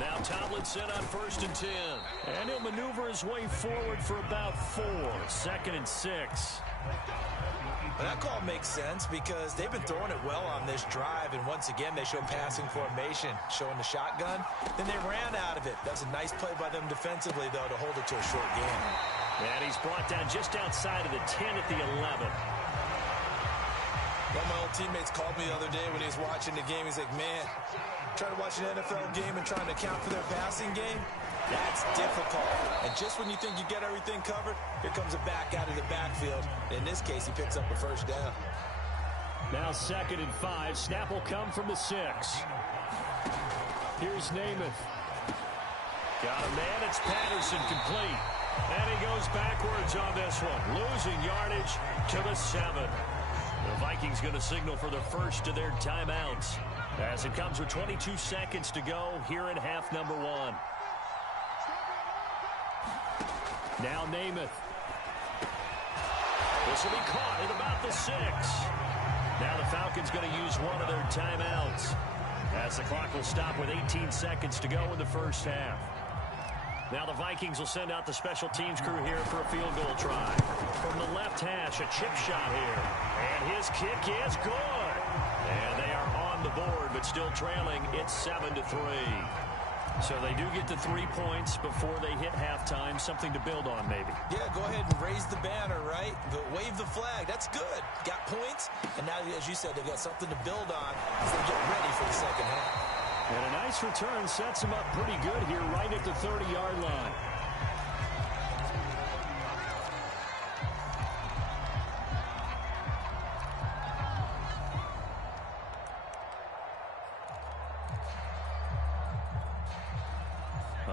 Now Tomlinson on 1st and 10. And he'll maneuver his way forward for about 4. 2nd and 6. Well, that call makes sense because they've been throwing it well on this drive, and once again they show passing formation, showing the shotgun. Then they ran out of it. That's a nice play by them defensively, though, to hold it to a short game. And he's brought down just outside of the 10 at the 11. One of my old teammates called me the other day when he was watching the game. He's like, man, trying to watch an NFL game and trying to account for their passing game, that's difficult. And just when you think you get everything covered, here comes a back out of the backfield. In this case, he picks up a first down. Now 2nd and 5. Snap will come from the 6. Here's Namath. Got a man. It's Patterson complete. And he goes backwards on this one. Losing yardage to the 7. The Vikings going to signal for the first of their timeouts as it comes with 22 seconds to go here in half number 1. Now Namath. This will be caught at about the 6. Now the Falcons going to use one of their timeouts as the clock will stop with 18 seconds to go in the first half. Now the Vikings will send out the special teams crew here for a field goal try. From the left hash, a chip shot here. And his kick is good. And they are on the board, but still trailing. It's 7-3. So they do get to 3 points before they hit halftime. Something to build on, maybe. Yeah, go ahead and raise the banner, right? Wave the flag. That's good. Got points. And now, as you said, they've got something to build on as they get ready for the second half. And a nice return sets him up pretty good here right at the 30-yard line.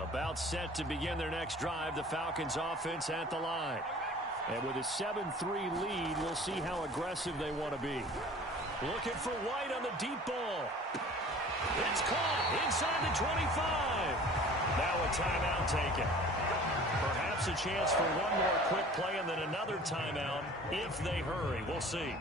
About set to begin their next drive, the Falcons offense at the line. And with a 7-3 lead, we'll see how aggressive they want to be. Looking for White on the deep ball. It's caught inside the 25. Now a timeout taken. Perhaps a chance for one more quick play and then another timeout if they hurry. We'll see.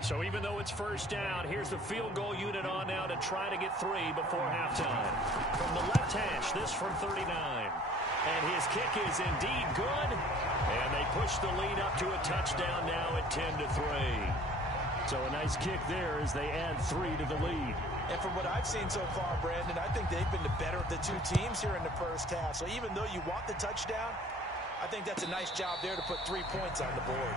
So even though it's first down, here's the field goal unit on now to try to get 3 before halftime. From the left hash, this from 39. And his kick is indeed good. And they push the lead up to a touchdown now at 10-3. So a nice kick there as they add 3 to the lead. And from what I've seen so far, Brandon, I think they've been the better of the two teams here in the first half. So even though you want the touchdown, I think that's a nice job there to put 3 points on the board.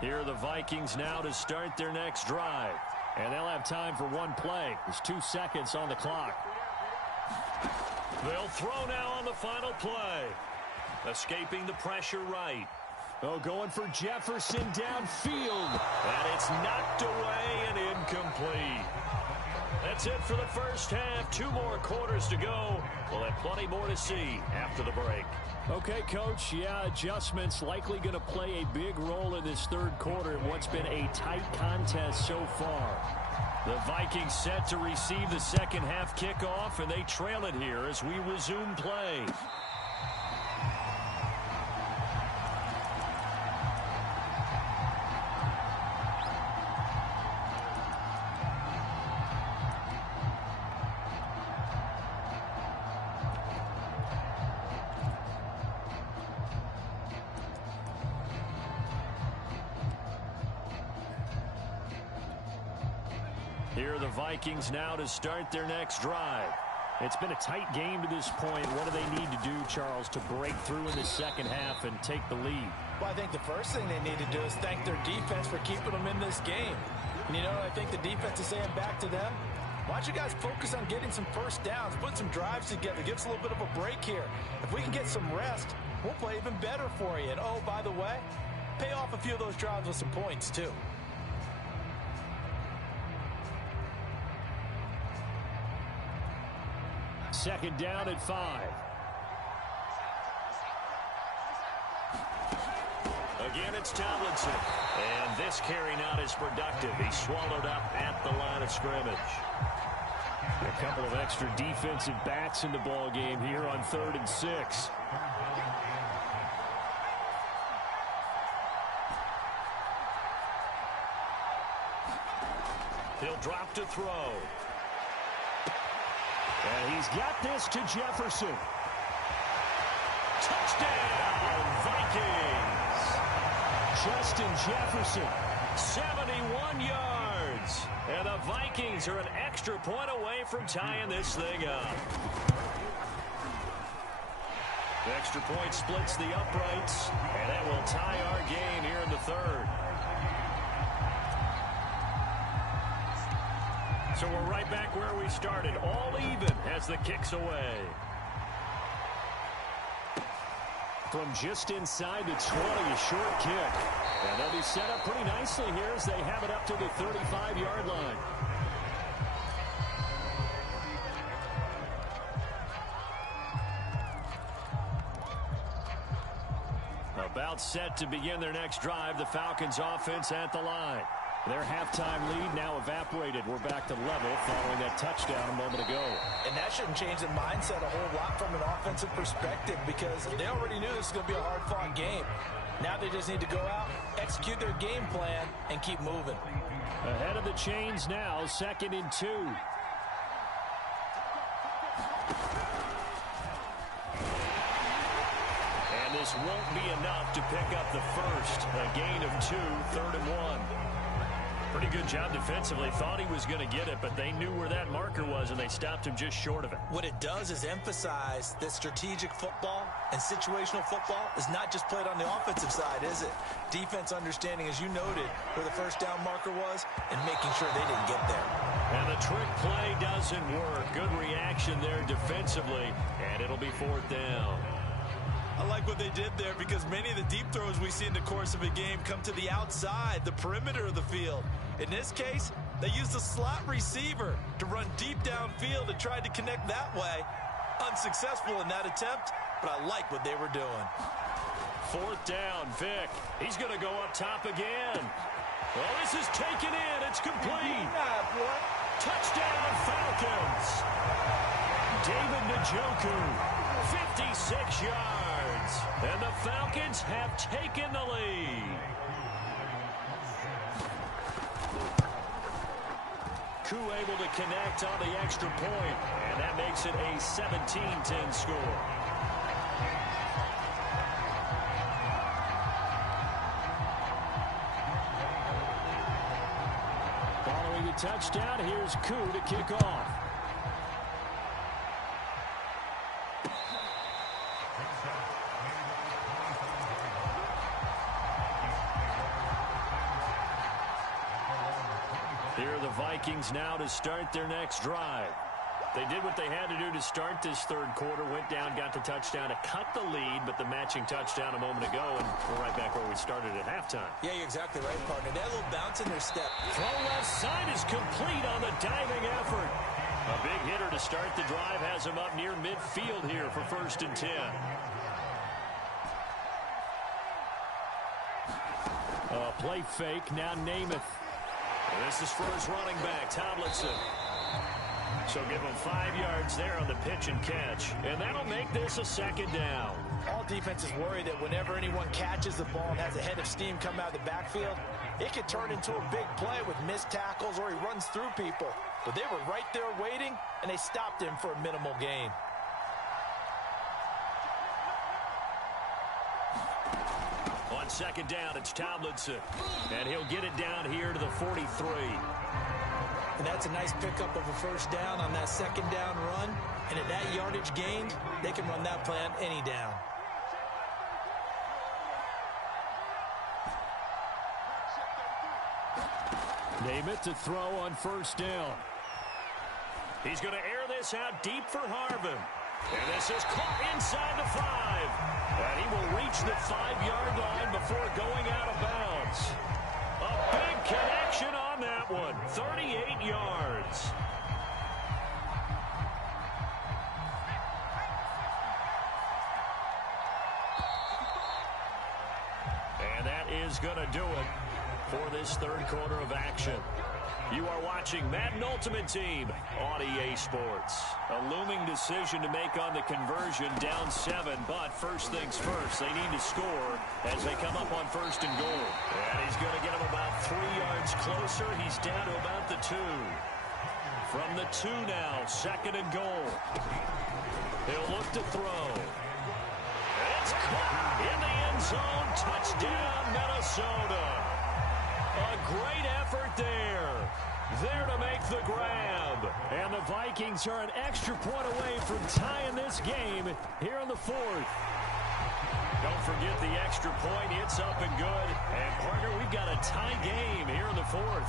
Here are the Vikings now to start their next drive. And they'll have time for one play. There's 2 seconds on the clock. They'll throw now on the final play. Escaping the pressure right. Oh, going for Jefferson downfield. And it's knocked away and incomplete. That's it for the first half. 2 more quarters to go. We'll have plenty more to see after the break. Okay, Coach, yeah, adjustments likely going to play a big role in this third quarter in what's been a tight contest so far. The Vikings set to receive the second half kickoff, and they trail it here as we resume play. Here are the Vikings now to start their next drive. It's been a tight game to this point. What do they need to do, Charles, to break through in the second half and take the lead? Well, I think the first thing they need to do is thank their defense for keeping them in this game. And, you know, I think the defense is saying back to them, why don't you guys focus on getting some first downs, put some drives together, give us a little bit of a break here. If we can get some rest, we'll play even better for you. And, oh, by the way, pay off a few of those drives with some points, too. Second down at 5. Again, it's Tomlinson. And this carry not as productive. He's swallowed up at the line of scrimmage. A couple of extra defensive backs in the ball game here on 3rd and 6. He'll drop to throw. And he's got this to Jefferson. Touchdown, Vikings! Justin Jefferson, 71 yards. And the Vikings are an extra point away from tying this thing up. The extra point splits the uprights, and that will tie our game here in the 3rd. So we're right back where we started, all even as the kick's away. From just inside the 20, a short kick. And they'll be set up pretty nicely here as they have it up to the 35-yard line. About set to begin their next drive, the Falcons offense at the line. Their halftime lead now evaporated. We're back to level following that touchdown a moment ago. And that shouldn't change the mindset a whole lot from an offensive perspective because they already knew this was going to be a hard-fought game. Now they just need to go out, execute their game plan, and keep moving. Ahead of the chains now, 2nd and 2. And this won't be enough to pick up the first. A gain of 2, 3rd and 1. Pretty good job defensively. Thought he was going to get it, but they knew where that marker was, and they stopped him just short of it. What it does is emphasize that strategic football and situational football is not just played on the offensive side, is it? Defense understanding, as you noted, where the first down marker was and making sure they didn't get there. And the trick play doesn't work. Good reaction there defensively, and it'll be 4th down. I like what they did there because many of the deep throws we see in the course of a game come to the outside, the perimeter of the field. In this case, they used a slot receiver to run deep downfield and tried to connect that way. Unsuccessful in that attempt, but I like what they were doing. 4th down, Vic. He's going to go up top again. Well, this is taken in. It's complete. Touchdown, Falcons. David Njoku, 56 yards. And the Falcons have taken the lead. Koo able to connect on the extra point, and that makes it a 17-10 score. Following the touchdown, here's Koo to kick off. Here are the Vikings now to start their next drive. They did what they had to do to start this 3rd quarter, went down, got the touchdown to cut the lead, but the matching touchdown a moment ago, and we're right back where we started at halftime. Yeah, you're exactly right, partner. They had a little bounce in their step. Throw left side is complete on the diving effort. A big hitter to start the drive has him up near midfield here for 1st and 10. Play fake, now Namath. And this is for his running back, Tomlinson. So give him 5 yards there on the pitch and catch. And that'll make this a 2nd down. All defenses worry that whenever anyone catches the ball and has a head of steam come out of the backfield, it could turn into a big play with missed tackles or he runs through people. But they were right there waiting, and they stopped him for a minimal gain. On 2nd down, it's Tomlinson. And he'll get it down here to the 43. And that's a nice pickup of a 1st down on that 2nd down run. And at that yardage gained, they can run that play on any down. Namath to throw on 1st down. He's going to air this out deep for Harvin. And this is caught inside the 5. And he will reach the 5-yard line before going out of bounds. A big connection on that one. 38 yards. And that is going to do it for this third quarter of action. You are watching Madden Ultimate Team on EA Sports. A looming decision to make on the conversion, down 7, but first things first, they need to score as they come up on first and goal. And he's going to get him about 3 yards closer. He's down to about the 2. From the 2 now, second and goal. He'll look to throw. It's caught in the end zone. Touchdown, Minnesota. A great effort there. There to make the grab. And the Vikings are an extra point away from tying this game here in the 4th. Don't forget the extra point. It's up and good. And, partner, we've got a tie game here in the 4th.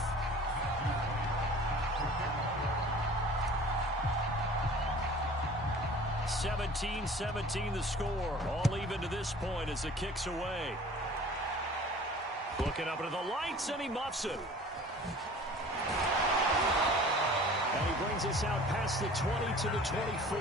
(17-17) the score. All even to this point as the kick's away. Looking up into the lights, and he muffs it. And he brings us out past the 20 to the 24.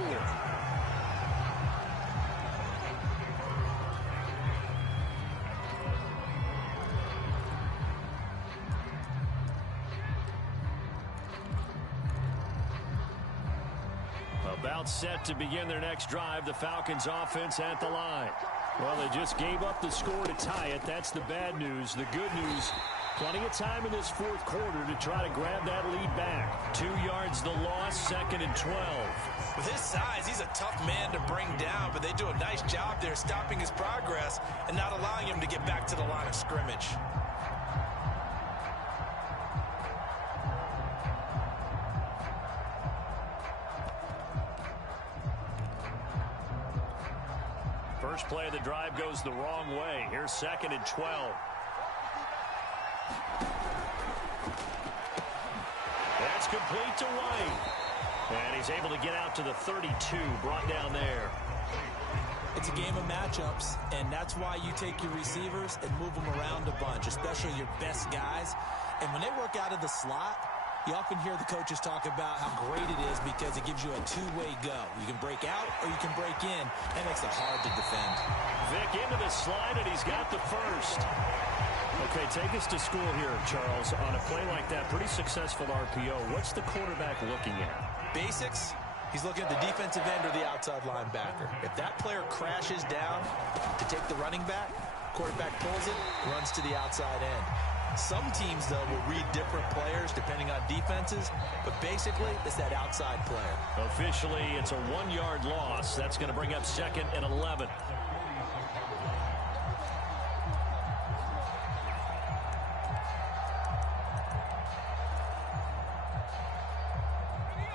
About set to begin their next drive, the Falcons offense at the line. Well, they just gave up the score to tie it. That's the bad news. The good news, plenty of time in this 4th quarter to try to grab that lead back. 2 yards the loss, second and 12. With his size, he's a tough man to bring down, but they do a nice job there stopping his progress and not allowing him to get back to the line of scrimmage. First play of the drive goes the wrong way. Here's second and 12. That's complete to White. And he's able to get out to the 32, brought down there. It's a game of matchups, and that's why you take your receivers and move them around a bunch, especially your best guys. And when they work out of the slot, you often hear the coaches talk about how great it is because it gives you a two-way go. You can break out or you can break in. That makes it hard to defend. Vic into the slide, and he's got the first. Okay, take us to school here, Charles. On a play like that, pretty successful RPO. What's the quarterback looking at? Basics. He's looking at the defensive end or the outside linebacker. If that player crashes down to take the running back, quarterback pulls it, runs to the outside end. Some teams, though, will read different players depending on defenses, but basically it's that outside player. Officially, it's a 1-yard loss. That's going to bring up second and 11.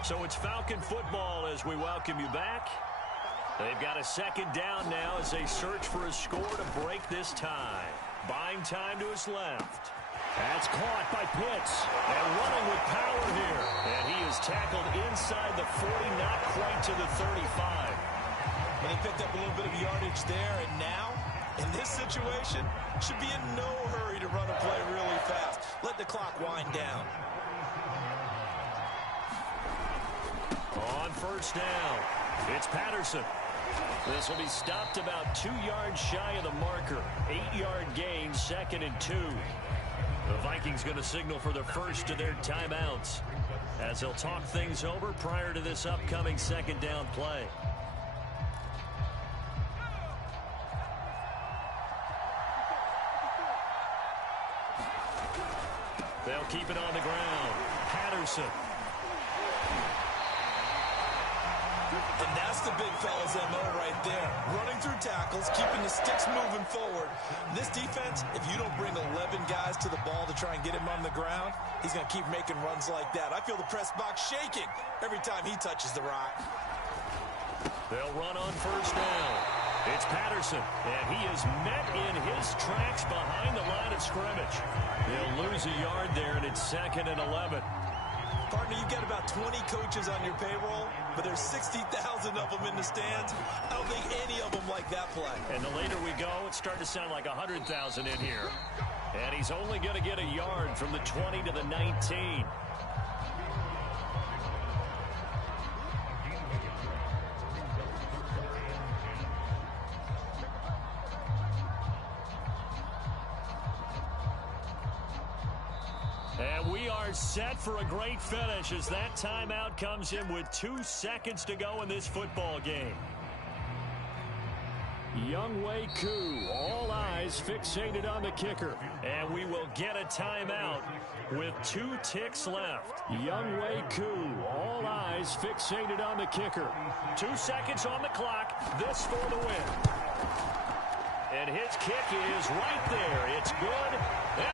So it's Falcon football as we welcome you back. They've got a second down now as they search for a score to break this tie. Buying time to his left. That's caught by Pitts. And running with power here. And he is tackled inside the 40, not quite to the 35. And he picked up a little bit of yardage there. And now, in this situation, should be in no hurry to run a play really fast. Let the clock wind down. On first down, it's Patterson. This will be stopped about 2 yards shy of the marker. 8-yard gain, second and 2. The Vikings going to signal for the first of their timeouts as they'll talk things over prior to this upcoming second down play. They'll keep it on the ground. Patterson. And that's the big fella's MO right there. Running through tackles, keeping the sticks moving forward. This defense, if you don't bring 11 guys to the ball to try and get him on the ground, he's going to keep making runs like that. I feel the press box shaking every time he touches the rock. They'll run on first down. It's Patterson, and he is met in his tracks behind the line of scrimmage. They'll lose a yard there, and it's second and 11. Partner, you've got about 20 coaches on your payroll, but there's 60,000 of them in the stands. I don't think any of them like that play. And the later we go, it's starting to sound like 100,000 in here. And he's only going to get a yard from the 20 to the 19. are set for a great finish as that timeout comes in with 2 seconds to go in this football game. Younghoe Koo, all eyes fixated on the kicker. And we will get a timeout with 2 ticks left. Younghoe Koo, all eyes fixated on the kicker. 2 seconds on the clock. This for the win. And his kick is right there. It's good.